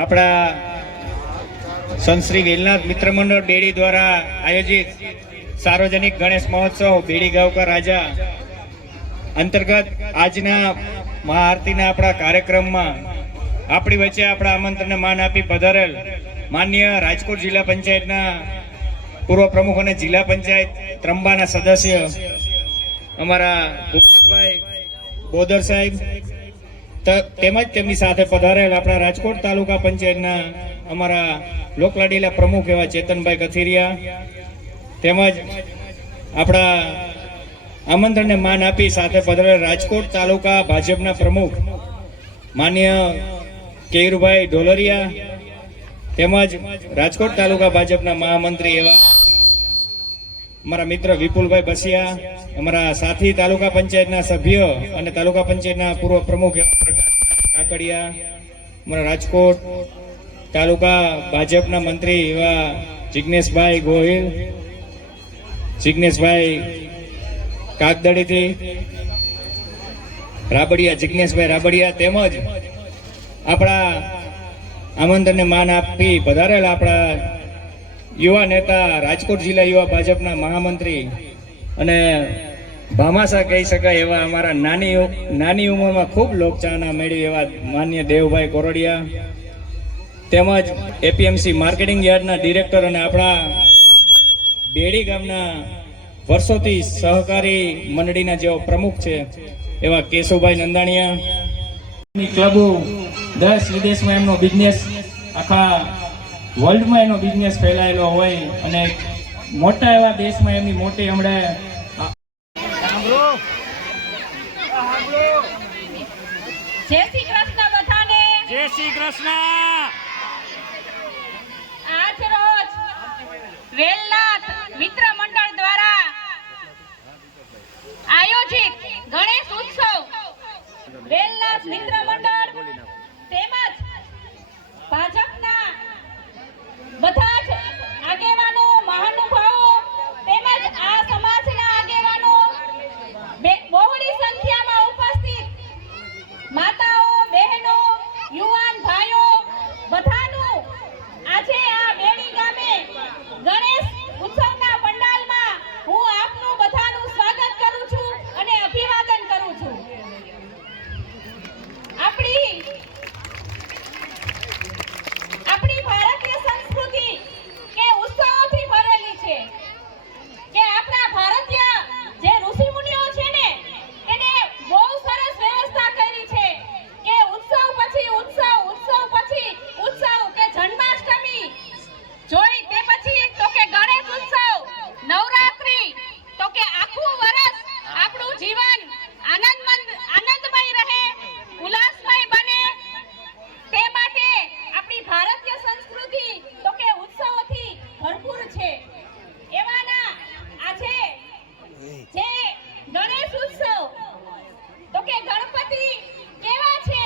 આપણા સંશ્રી વેલનાથ મિત્ર મંડળ બેડી દ્વારા આયોજિત સાર્વજનિક ગણેશ મહોત્સવ બેડી ગાવકા રાજા અંતર્ગત આજના મહાઆરતીના આપણા કાર્યક્રમમાં આપણી વચ્ચે આપણા આમંત્રણને માન આપી પધારેલ માન્ય રાજકોટ જિલ્લા પંચાયતના પૂર્વ પ્રમુખ અને જિલ્લા પંચાયત ત્રંબાના સદસ્ય અમારા ભૂપતભાઈ બોદર સાહેબ તેમજ તેમની સાથે પધારેલ આપણા રાજકોટ તાલુકા પંચાયતના અમારા લોકલાડીલા પ્રમુખ એવા ચેતનભાઈ કથિરિયા, તેમજ આપણા આમંત્રણને માન આપી સાથે પધારેલ રાજકોટ તાલુકા ભાજપના પ્રમુખ માન્ય કેયુરભાઈ ઢોલરિયા, તેમજ રાજકોટ તાલુકા ભાજપના મહામંત્રી એવા અમારા મિત્ર વિપુલભાઈ બસિયા, અમારા સાથી તાલુકા પંચાયતના સભ્ય અને તાલુકા પંચાયતના પૂર્વ પ્રમુખ કાકડિયા, અમારા રાજકોટ તાલુકા ભાજપના મંત્રી એવા જિજ્ઞેશભાઈ ગોહિલ જિજ્ઞેશભાઈ કાગદડીથી, રાબડિયા જિજ્ઞેશભાઈ રાબડિયા તેમજ આપણા આમંત્રણને માન આપી પધારેલા આપણા યુવા નેતા રાજકોટ જિલ્લા યુવા ભાજપના મહામંત્રી અને ભામાસા કહી શકાય એવા અમારા નાની નાની ઉંમરમાં ખૂબ લોકચાહના મેળવી એવા માન્ય દેવભાઈ કોરડિયા તેમજ એપીએમસી માર્કેટિંગ યાર્ડના ડિરેક્ટર અને આપણા બેડી ગામના વર્ષોથી સહકારી મંડળીના જેઓ પ્રમુખ છે એવા કેશુભાઈ નંદાણીયા. ક્લબો દેશ વિદેશમાં એમનો બિઝનેસ આખા વર્લ્ડમાં એનો બિઝનેસ ફેલાયેલો હોય અને મોટા એવા દેશમાં એમની મોટી હમણાં જય શ્રી કૃષ્ણ બધાને. જય શ્રી કૃષ્ણ. આજ રોજ વેલનાથ મિત્ર મંડળ દ્વારા આયોજિત ગણેશ ઉત્સવ વેલનાથ મિત્ર મંડળ તેમજ ભાજપના બધા જ આગેવાનો મહાનુભાવો તેમજ આ સમાજના આગેવાનો બે- બહોળી સંખ્યામાં ઉપસ્થિત માતાઓ બહેનો યુવાન ભાઈઓ બધાનું આજે આ બેડી ગામે ગણેશ ઉત્સવના પંડાલમાં હું આપનું બધાનું સ્વાગત કરું છું અને અભિવાદન કરું છું આપણી આપણી ભારતીય સંસ્કૃતિ કે ઉત્સવોથી ભરેલી છે કે આપણા ભારતીય જે ઋષિમુનિઓ છે ને એને બહુ સરસ વ્યવસ્થા કરી છે કે ઉત્સવ પછી ઉત્સવ ઉત્સવ પછી ઉત્સવ કે જન્માષ્ટમી જોઈ તે પછી તો કે ગણેશ ઉત્સવ નવરાત્રી તો કે આખું વર્ષ આપણું જીવન આનંદમંદ આનંદમય રહે ઉલ્લાસમય બને તે માટે આપણી ભારતીય સંસ્કૃતિ તો કે ઉત્સવોથી ભરપૂર છે એવાના આજે જે ગણેશ ઉત્સવ તો કે ગણપતિ કેવા છે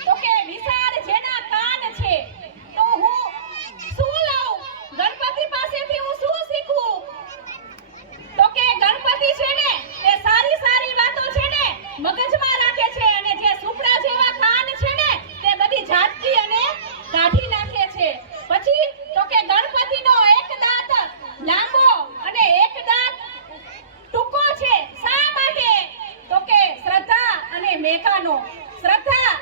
તો કે વિશાળ જેના કાન છે તો હું શું લઉં ગણપતિ પાસેથી હું શું શીખું તો કે ગણપતિ છે ને તે સારી સારી વાતો છે ને મગજમાં રાખે છે અને જે સુપડા જેવા કાન છે ને તે બધી ઝાટકી અને કાઢી નાખે છે પછી તો કે ગણપતિનો એક દાંત લાંબો અને એક દાંત ટૂંકો છે શા માટે તો કે શ્રદ્ધા અને મેઘાનો શ્રદ્ધા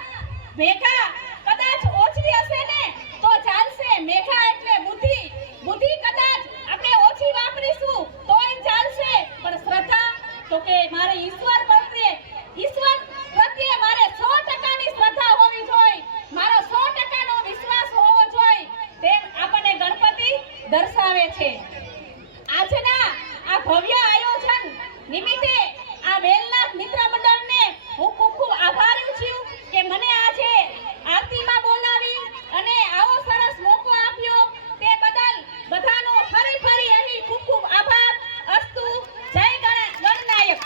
મેઘા કદાચ ઓછી હશે ને તો ચાલશે મેઘા એટલે બુદ્ધિ બુદ્ધિ કદાચ આપણે ઓછી વાપરીશું તોય ચાલશે પણ શ્રદ્ધા તો કે મારે ઈશ્વર પ્રત્યે મારે 100% ની શ્રદ્ધા હોવી જોઈએ મારો 100% નો વિશ્વાસ હોવો જોઈએ તેમ આપણને ગણપતિ દર્શાવે છે આજના આ ભવ્ય આયોજન નિમિત્તે આ વેલનાથ મિત્ર મંડળને હું ખૂબ ખૂબ આભારી છું કે મને આજે આરતીમાં બોલાવી અને આવો સરસ મોકો આપ્યો તે બદલ બધાનો ફરી ફરી અહીં ખૂબ ખૂબ આભાર અસ્તુ જય ગણ- ગણનાયક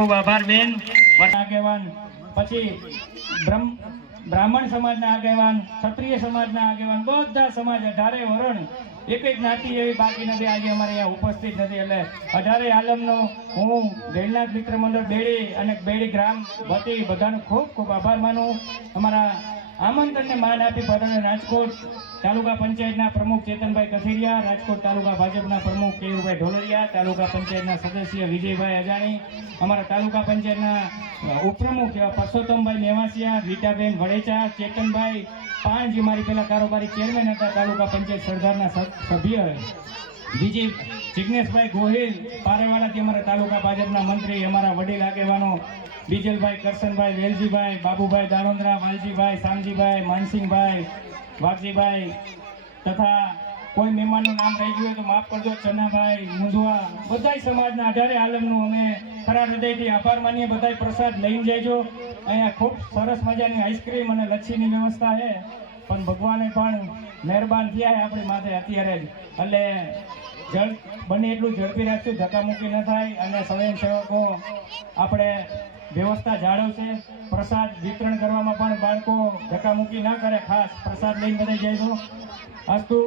ખૂબ આભાર, બેન. વન આગેવાન, પછી બ્રહ્મ, બ્રાહ્મણ સમાજના આગેવાન, ક્ષત્રિય સમાજના આગેવાન, બધા સમાજ અઢારે વરણ, એક એક જ્ઞાતિ એવી બાકી નથી. આજે અમારે અહીંયા ઉપસ્થિત નથી. એટલે અઢારે આલમનો હું વેલનાથ મિત્ર મંડળ, બેડી અને બેડી ગ્રામ વતી બધાનો ખૂબ ખૂબ આભાર માનું. અમારા આમંત્રણને માન આપી બધાને રાજકોટ તાલુકા પંચાયતના પ્રમુખ ચેતનભાઈ કથિરિયા, રાજકોટ તાલુકા ભાજપના પ્રમુખ કેયુરભાઈ ઢોલરિયા, તાલુકા પંચાયતના સદસ્ય વિજયભાઈ અજાણી, અમારા તાલુકા પંચાયતના ઉપપ્રમુખ એવા પરસોત્તમભાઈ નેવાસિયા રીટાબેન વડેચા, ચેતનભાઈ પાંચ મારી પહેલાં કારોબારી ચેરમેન હતા, તાલુકા પંચાયત સરદારના સભ્ય બીજી જિજ્ઞેશભાઈ ગોહિલ, પારેવાડાથી અમારા તાલુકા ભાજપના મંત્રી, અમારા વડીલ આગેવાનો બીજલભાઈ કરશનભાઈ, વેલજીભાઈ, બાબુભાઈ, દારોંદરા વાલજીભાઈ સામજીભાઈ, માનસિંહભાઈ, વાઘજીભાઈ તથા કોઈ મહેમાનનું નામ રહી ગયું હોય તો માફ કરજો ચનાભાઈ મુંઝવા બધાય સમાજના આધારે આલમનું અમે ખરા હૃદયથી આભાર માનીએ, બધાય પ્રસાદ લઈને જજો અહીંયા ખૂબ સરસ મજાની આઈસ્ક્રીમ અને લચ્છીની વ્યવસ્થા છે. પણ ભગવાને પણ મહેરબાન થયા છે આપણી માથે અત્યારે જ. એટલે જળ બને એટલું ઝડપી રાખશું ધક્કામુક્કી ન થાય અને સ્વયંસેવકો આપણે વ્યવસ્થા જાળવશે. પ્રસાદ વિતરણ કરવામાં પણ બાળકો ધક્કામુક્કી ના કરે. ખાસ પ્રસાદ લઈને બધા જઈશું અસ્તુ.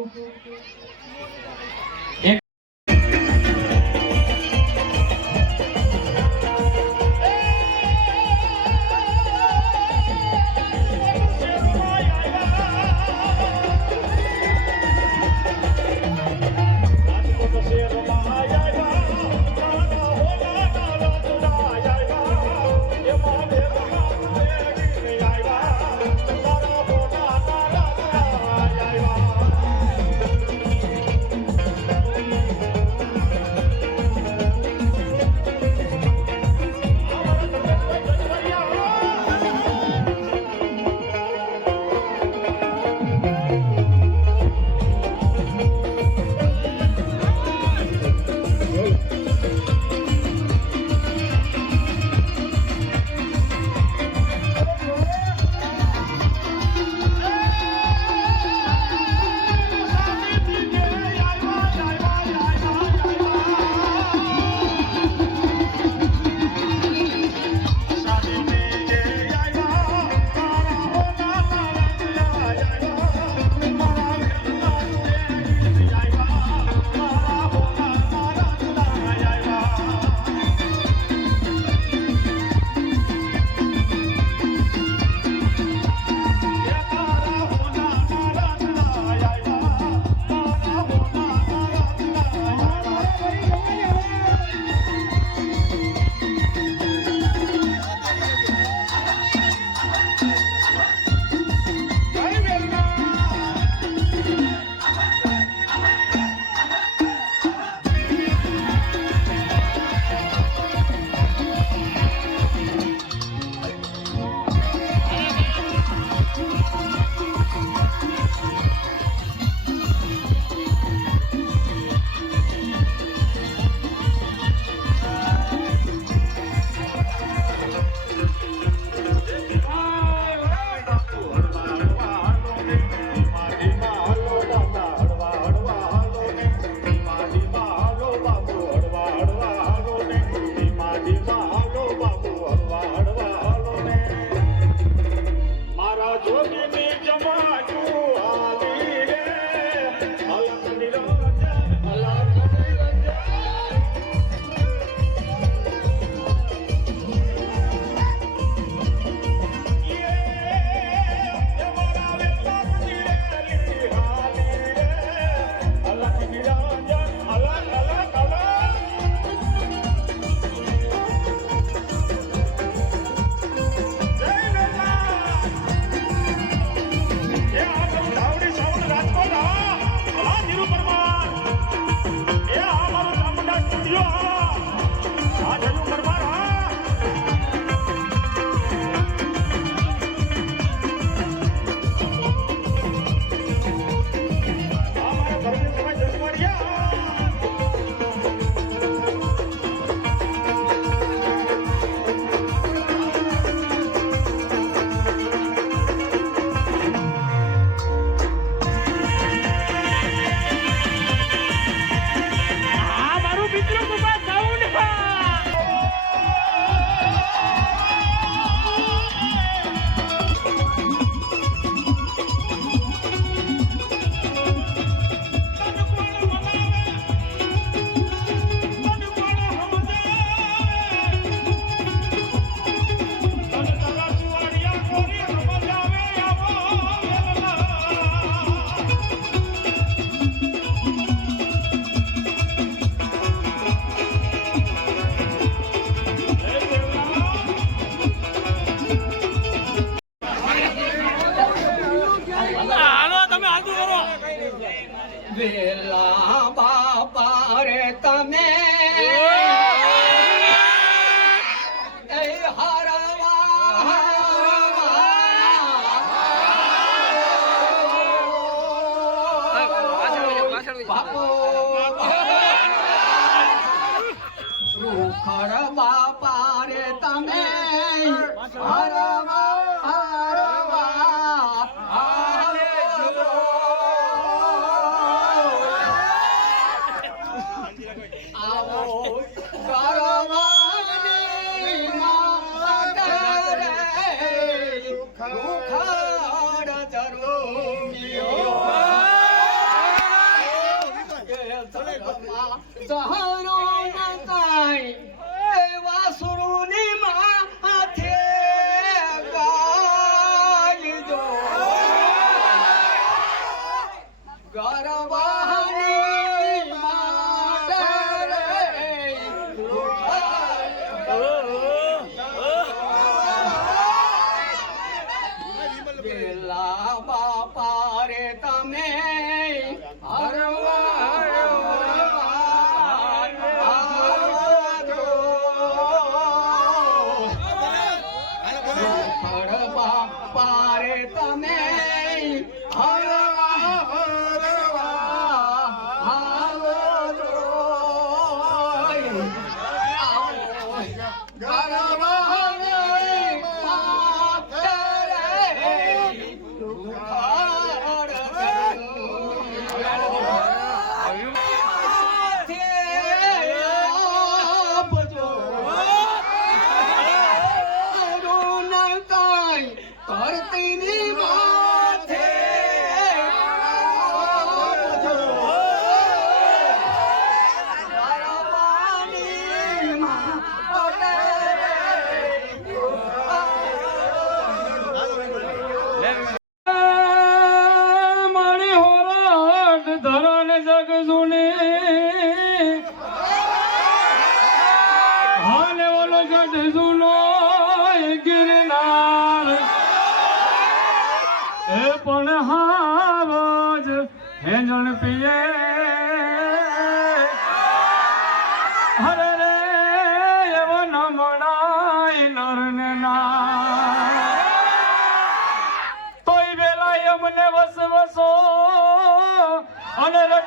kara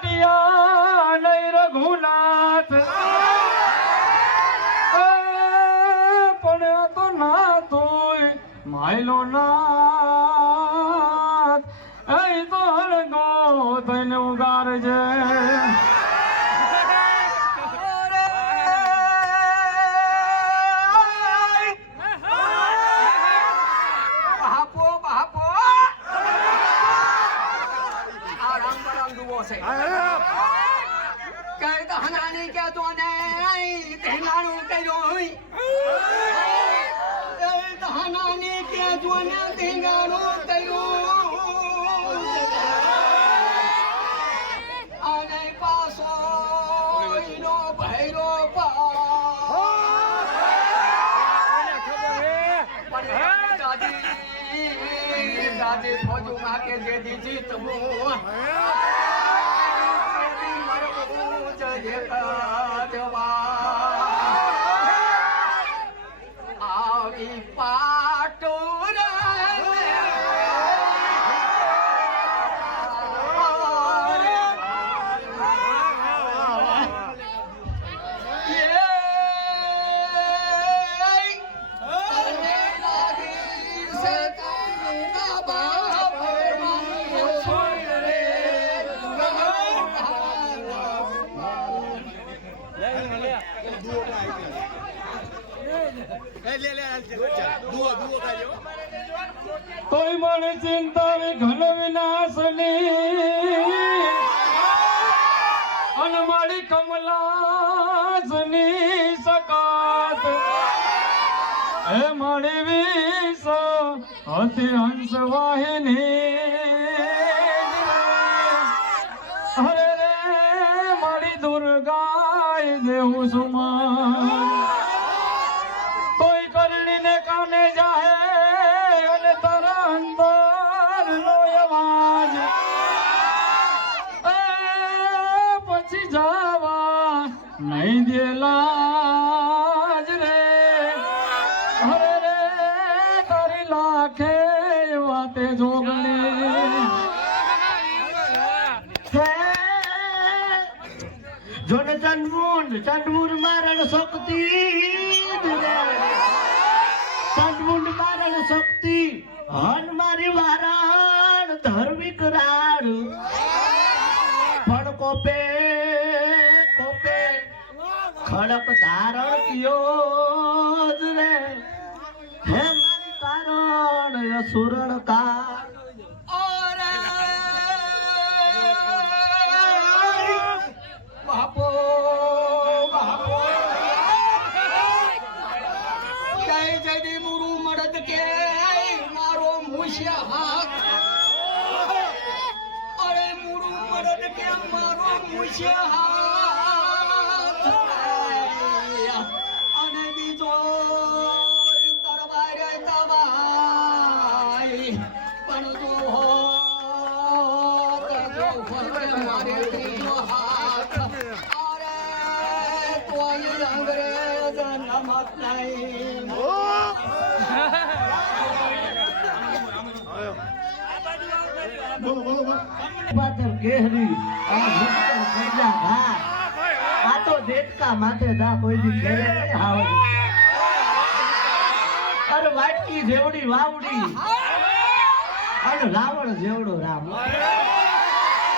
કનૈયા નહીં રઘુનાથ. પણ તો ના તોય માયલો ના કામ દુવો છે કઈ તો હનાની કે તો ને ધીનાનું કર્યો હોય. કઈ તો હનાની કે તો ને ધીનાનું તોય મારી ચિંતા ઘન વિનાશની. અને મારી કમલાસની સકાત. હે મારી વિસ હતી હંસ વાહિની નહીં દેલા રે હરે રે તારી લાખે વાતે જોગણી જોને ચંદમુન ચંદમુન મારણ શક્તિ ખડક ધારણ કિયો જ રે. હે મારી કારણ સુરણ કા બાપો બાપો જય જયદી મુરુ મળદ કે મારો મુશ્ય દવાઈ પણ જો હોત મારે ત્રીજો હાથ. અરે તોય અંગ્રેજ નહીં. પાતર કેહરી આ તો દેડકા માથે દા કોઈ દી નહીં હાવડી. અરે વાટકી જેવડી વાવડી. અને રાવણ જેવડો રામ.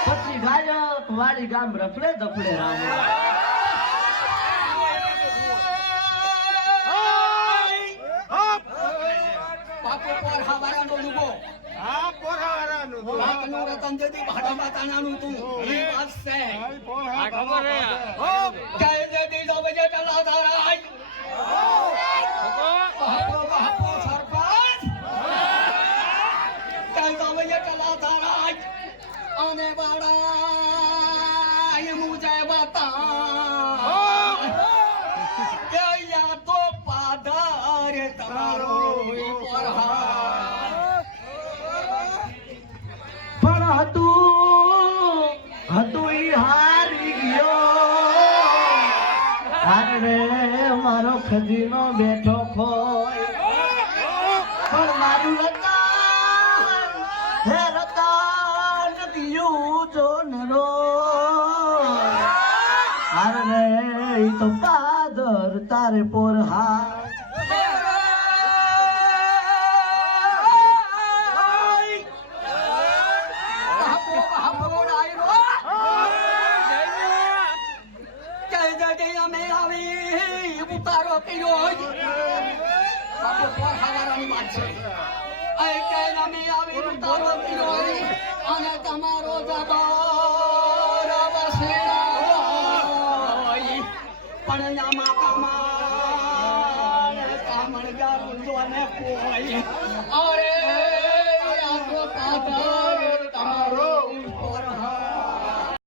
પછી ગાયક વાળી ગામ રફડે ધફડે રામ. જય જય જય જય જય રતન દેદી ભાડા માતાનાનું તું એ વાત છે જય પણ હતું હતું ઈ હારી ગયો. હારે મારો ખજીનો બેઠો ખોય. પણ મારું રતન હે રતન દિયું જો નરો હારે ઈ તો પાદર તારે